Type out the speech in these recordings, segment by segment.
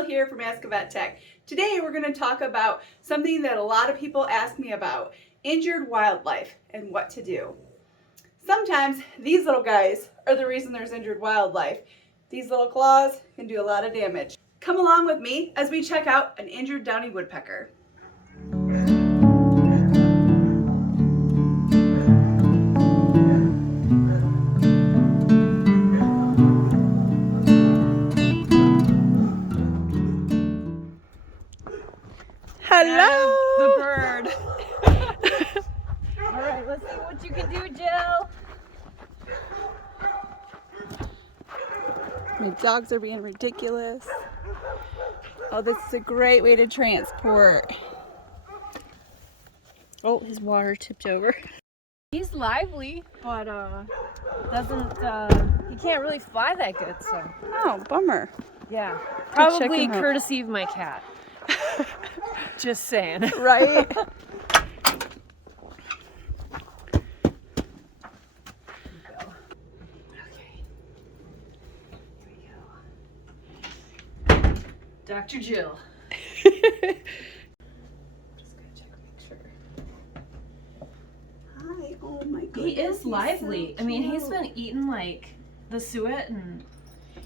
Jill here from Ask a Vet Tech. Today we're going to talk about something that a lot of people ask me about, injured wildlife and what to do. Sometimes these little guys are the reason there's injured wildlife. These little claws can do a lot of damage. Come along with me as we check out an injured downy woodpecker. Hello! The bird. All right, let's see what you can do, Jill. My dogs are being ridiculous. Oh, this is a great way to transport. Oh, his water tipped over. He's lively, but he can't really fly that good, so. Oh, bummer. Yeah, Go check probably him out. courtesy of my cat. Just saying. Right? Okay. Here we go. Dr. Jill. Just gotta check, make sure. Hi, oh my goodness. He is lively. So I mean, he's cute. been eating like the suet, and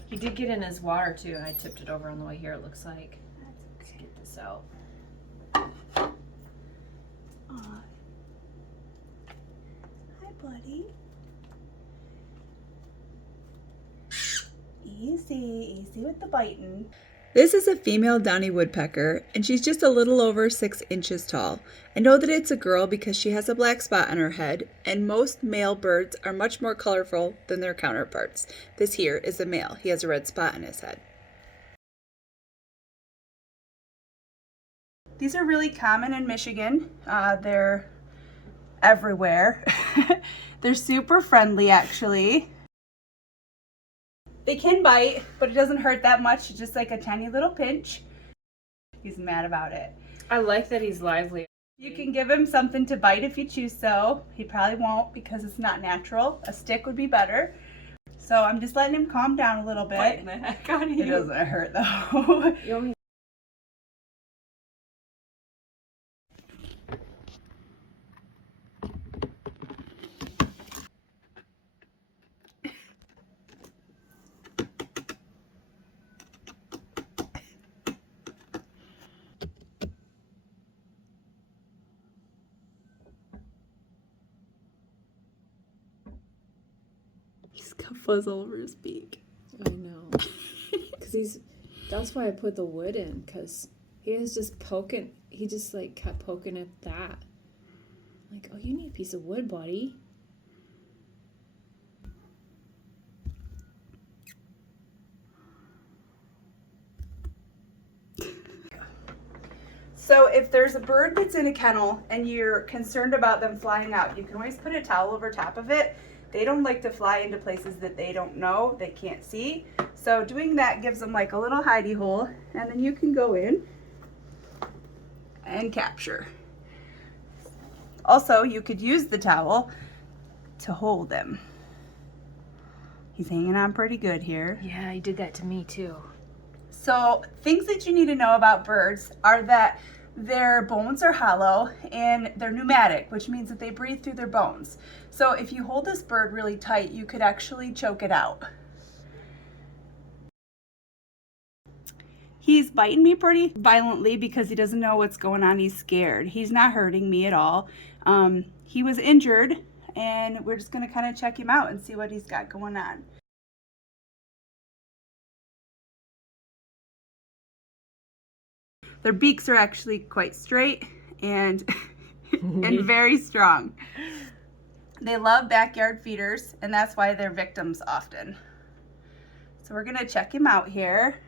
he did get in his water too. I tipped it over on the way here, it looks like. Let's get this out. Aw. Hi, buddy. Easy with the biting. This is a female downy woodpecker, and she's just a little over 6 inches tall. I know that it's a girl because she has a black spot on her head, and most male birds are much more colorful than their counterparts. This here is a male. He has a red spot on his head. These are really common in Michigan. They're everywhere. They're super friendly, actually. They can bite, but it doesn't hurt that much. It's just like a tiny little pinch. He's mad about it. I like that he's lively. You can give him something to bite if you choose so. He probably won't because it's not natural. A stick would be better. So I'm just letting him calm down a little bit. Biting the heck out of you. It doesn't hurt though. You want me? He's got fuzz all over his beak. I know. Because that's why I put the wood in, because he was just poking, he just like kept poking at that. Like, oh, you need a piece of wood, buddy. So if there's a bird that's in a kennel and you're concerned about them flying out, you can always put a towel over top of it. They don't like to fly into places that they don't know, they can't see. So doing that gives them like a little hidey hole, and then you can go in and capture. Also, you could use the towel to hold him. He's hanging on pretty good here. Yeah, he did that to me too. So things that you need to know about birds are that their bones are hollow and they're pneumatic, which means that they breathe through their bones. So if you hold this bird really tight, you could actually choke it out. He's biting me pretty violently because he doesn't know what's going on. He's scared. He's not hurting me at all. He was injured, and we're just going to kind of check him out and see what he's got going on. Their beaks are actually quite straight and and very strong. They love backyard feeders, and that's why they're victims often. So we're gonna check him out here.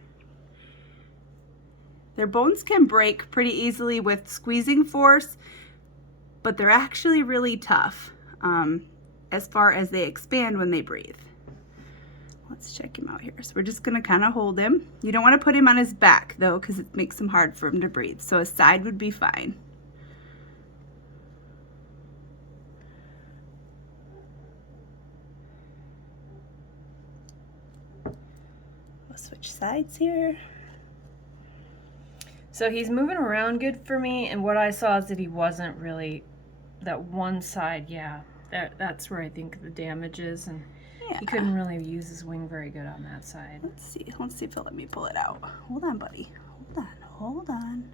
Their bones can break pretty easily with squeezing force, but they're actually really tough as far as they expand when they breathe. Let's check him out here. So we're just gonna kind of hold him. You don't want to put him on his back though, because it makes him hard for him to breathe. So his side would be fine. We'll switch sides here. So he's moving around good for me, and what I saw is that he wasn't really that one side. Yeah, that's where I think the damage is, and Yeah. he couldn't really use his wing very good on that side. Let's see if he'll let me pull it out. Hold on, buddy. Hold on.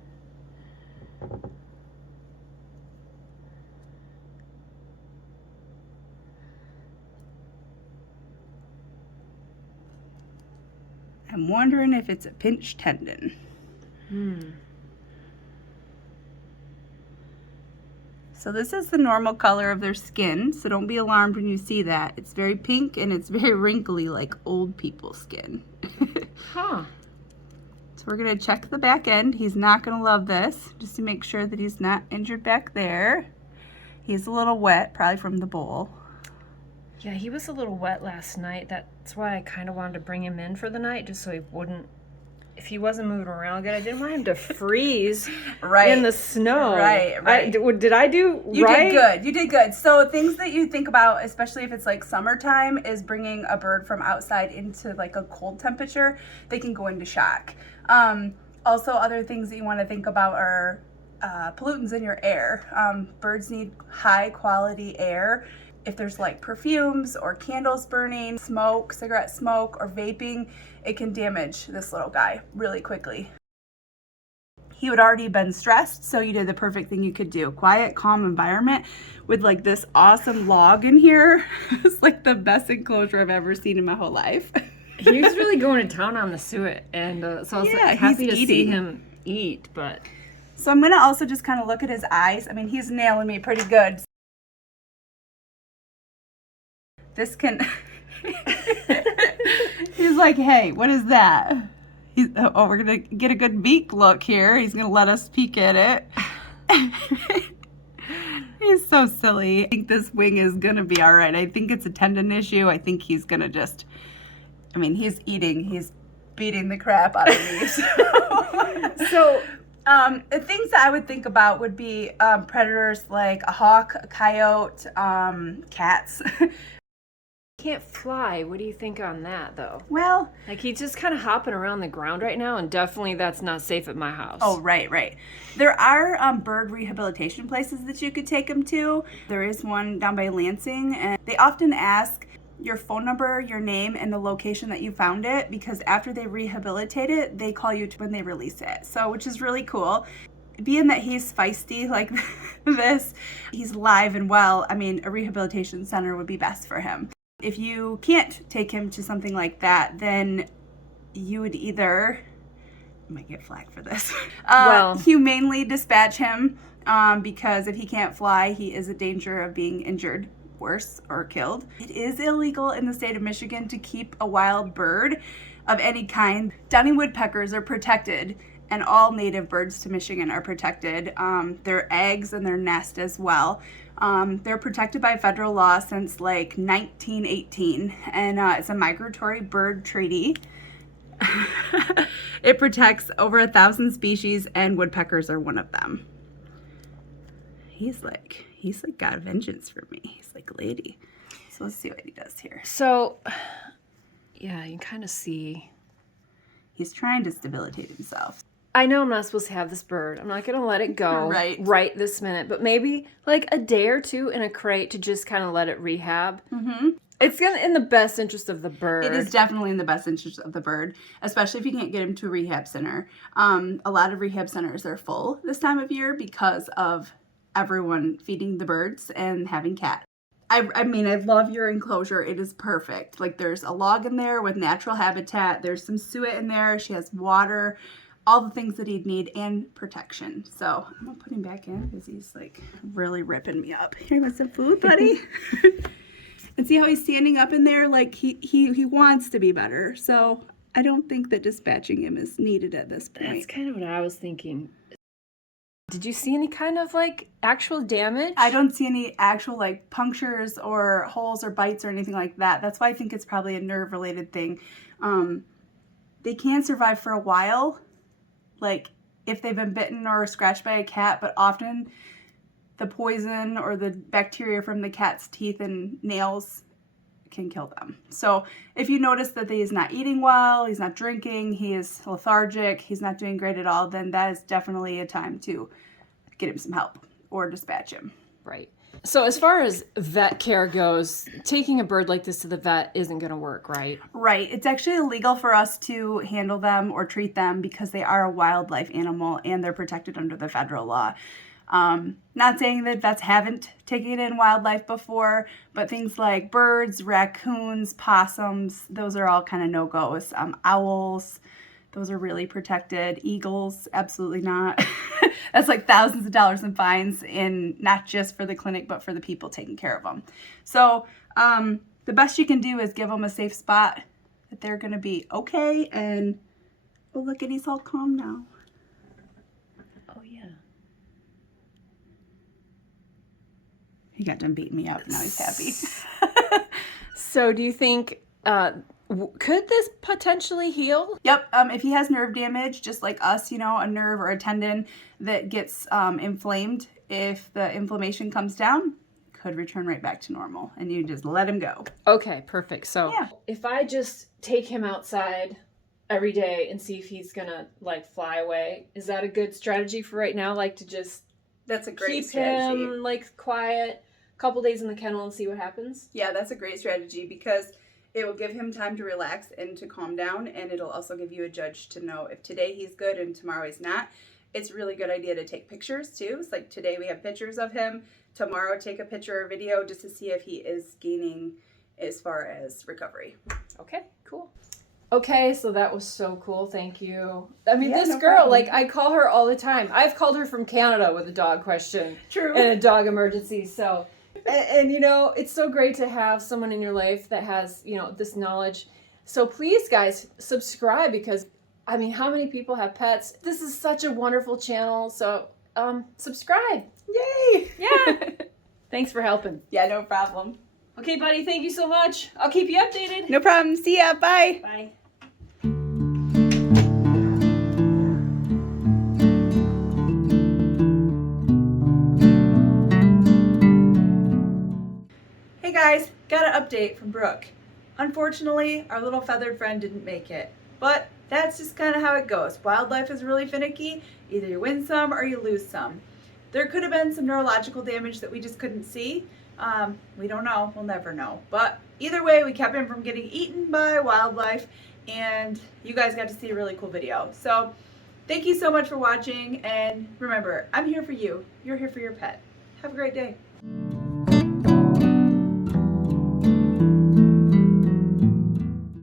I'm wondering if it's a pinched tendon. So this is the normal color of their skin, so don't be alarmed when you see that. It's very pink and it's very wrinkly like old people's skin. Huh. So we're gonna check the back end. He's not gonna love this, just to make sure that he's not injured back there. He's a little wet, probably from the bowl. Yeah, he was a little wet last night. That's why I kind of wanted to bring him in for the night, just so he wouldn't, if he wasn't moving around good, I didn't want him to freeze in the snow. Right. Did I do You right? You did good. So things that you think about, especially if it's like summertime, is bringing a bird from outside into like a cold temperature. They can go into shock. Also, other things that you want to think about are pollutants in your air. Birds need high quality air. If there's like perfumes or candles burning, smoke, cigarette smoke, or vaping, it can damage this little guy really quickly. He would already been stressed, so you did the perfect thing you could do. Quiet, calm environment with like this awesome log in here. It's like the best enclosure I've ever seen in my whole life. He was really going to town on the suet, and so I was happy to see him eat, but... So I'm gonna also just kind of look at his eyes. I mean, he's nailing me pretty good. This can... He's like, hey, what is that? We're gonna get a good beak look here. He's gonna let us peek at it. He's so silly. I think this wing is gonna be all right. I think it's a tendon issue. I think he's gonna just, I mean, he's beating the crap out of me. So the things that I would think about would be predators like a hawk, a coyote, cats. Can't fly. What do you think on that, though? Well, like, he's just kind of hopping around the ground right now, and definitely that's not safe at my house. Oh, right. There are bird rehabilitation places that you could take him to. There is one down by Lansing, and they often ask your phone number, your name, and the location that you found it, because after they rehabilitate it, they call you when they release it. So, which is really cool. Being that he's feisty like this, he's live and well, I mean, a rehabilitation center would be best for him. If you can't take him to something like that, then you would either, I might get flack for this, humanely dispatch him, because if he can't fly, he is a danger of being injured worse or killed. It is illegal in the state of Michigan to keep a wild bird of any kind. Downy woodpeckers are protected, and all native birds to Michigan are protected. Their eggs and their nest as well. They're protected by federal law since like 1918, and it's a migratory bird treaty. It protects over 1,000 species, and woodpeckers are one of them. He's like got vengeance for me. He's like, lady. So let's see what he does here. So, yeah, you can kind of see. He's trying to debilitate himself. I know I'm not supposed to have this bird. I'm not going to let it go right this minute, but maybe like a day or two in a crate to just kind of let it rehab. Mm-hmm. It's in the best interest of the bird. It is definitely in the best interest of the bird, especially if you can't get him to a rehab center. A lot of rehab centers are full this time of year because of everyone feeding the birds and having cats. I mean, I love your enclosure. It is perfect. Like, there's a log in there with natural habitat. There's some suet in there. She has water. All the things that he'd need and protection. So I'm gonna put him back in because he's like really ripping me up. Here, you want some food, buddy? And see how he's standing up in there? Like he wants to be better. So I don't think that dispatching him is needed at this point. That's kind of what I was thinking. Did you see any kind of like actual damage? I don't see any actual like punctures or holes or bites or anything like that. That's why I think it's probably a nerve related thing. They can survive for a while, like if they've been bitten or scratched by a cat, but often the poison or the bacteria from the cat's teeth and nails can kill them. So if you notice that he is not eating well, he's not drinking, he is lethargic, he's not doing great at all, then that is definitely a time to get him some help or dispatch him. Right. So as far as vet care goes, taking a bird like this to the vet isn't going to work, right? Right. It's actually illegal for us to handle them or treat them because they are a wildlife animal and they're protected under the federal law. Not saying that vets haven't taken in wildlife before, but things like birds, raccoons, possums, those are all kind of no-goes. Owls, those are really protected. Eagles, absolutely not. That's like thousands of dollars in fines, and not just for the clinic, but for the people taking care of them. So the best you can do is give them a safe spot that they're going to be okay. And, oh, look at, he's all calm now. Oh, yeah. He got done beating me up. Now he's happy. So do you think, could this potentially heal? Yep. If he has nerve damage, just like us, you know, a nerve or a tendon that gets inflamed, if the inflammation comes down, could return right back to normal, and you just let him go. Okay, perfect. So Yeah. if I just take him outside every day and see if he's gonna like fly away, is that a good strategy for right now? Like to just That's a great keep strategy. him like quiet, a couple days in the kennel and see what happens? Yeah, that's a great strategy because it will give him time to relax and to calm down, and it'll also give you a judge to know if today he's good and tomorrow he's not. It's a really good idea to take pictures too. It's like today we have pictures of him. Tomorrow take a picture or video just to see if he is gaining as far as recovery. Okay, cool. Okay, so that was so cool. Thank you. I mean, Yeah, this no girl, problem. like, I call her all the time. I've called her from Canada with a dog question True. and a dog emergency. So, and you know, it's so great to have someone in your life that has, you know, this knowledge. So please, guys, subscribe because, I mean, how many people have pets? This is such a wonderful channel. So, subscribe. Yay! Yeah. Thanks for helping. Yeah, no problem. Okay, buddy, thank you so much. I'll keep you updated. No problem. See ya. Bye. Bye. Hey guys, got an update from Brooke. Unfortunately, our little feathered friend didn't make it, but that's just kind of how it goes. Wildlife is really finicky. Either you win some or you lose some. There could have been some neurological damage that we just couldn't see. We don't know. We'll never know. But either way, we kept him from getting eaten by wildlife, and you guys got to see a really cool video. So thank you so much for watching, and remember, I'm here for you. You're here for your pet. Have a great day.